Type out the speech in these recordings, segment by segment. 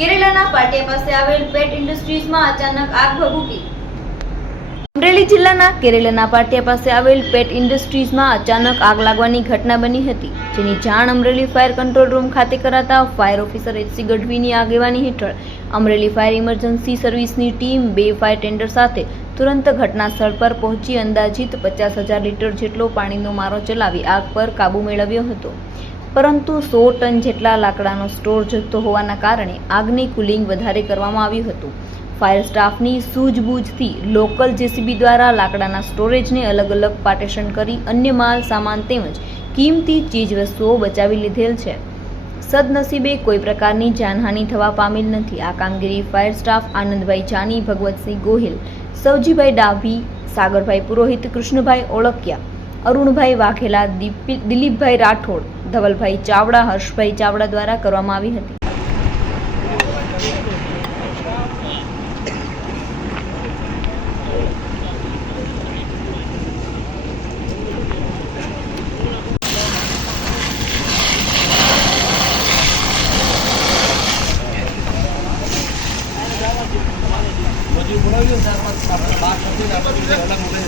કેરેલાના પાટિયા પાસે આવેલ પેટ ઇન્ડસ્ટ્રીઝમાં અચાનક આગ ભભૂકી. અમરેલી જિલ્લાના કેરેલાના પાટિયા પાસે આવેલ પેટ ઇન્ડસ્ટ્રીઝમાં અચાનક આગ લાગવાની ઘટના બની હતી, જેની જાણ અમરેલી ફાયર કંટ્રોલ રૂમ ખાતે કરાતા ફાયર ઓફિસર એચસી ગઢવીની આગેવાની હેઠળ અમરેલી ફાયર ઇમરજન્સી સર્વિસની ટીમ બે ફાયર ટેન્ડર સાથે તુરંત ઘટના સ્થળ પર પહોંચી અંદાજિત પચાસ હજાર લીટર જેટલો પાણીનો મારો ચલાવી આગ પર કાબૂ મેળવ્યો હતો. પરંતુ સો ટન જેટલા લાકડાનો સ્ટોર જથ્થો હોવાના કારણે આગની કુલિંગ વધારે કરવામાં આવ્યું હતું. ફાયર સ્ટાફની સૂઝબૂઝથી લોકલ જેસીબી દ્વારા લાકડાના સ્ટોરેજને અલગ અલગ પાર્ટેશન કરી અન્ય માલ, સામાન તેમજ કિંમતી ચીજવસ્તુઓ બચાવી લીધેલ છે. સદનસીબે કોઈ પ્રકારની જાનહાનિ થવા પામેલ નથી. આ કામગીરી ફાયર સ્ટાફ આનંદભાઈ જાની, ભગવતસિંહ ગોહિલ, સવજીભાઈ ડાભી, સાગરભાઈ પુરોહિત, કૃષ્ણભાઈ ઓળકિયા, અરુણભાઈ વાઘેલા દિલીપભાઈ રાઠોડ ધવલભાઈ ચાવડા હર્ષભાઈ ચાવડા દ્વારા કરવામાં આવી હતી. હજી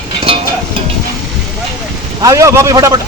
આવ્યો ભાભી ફટાફટ.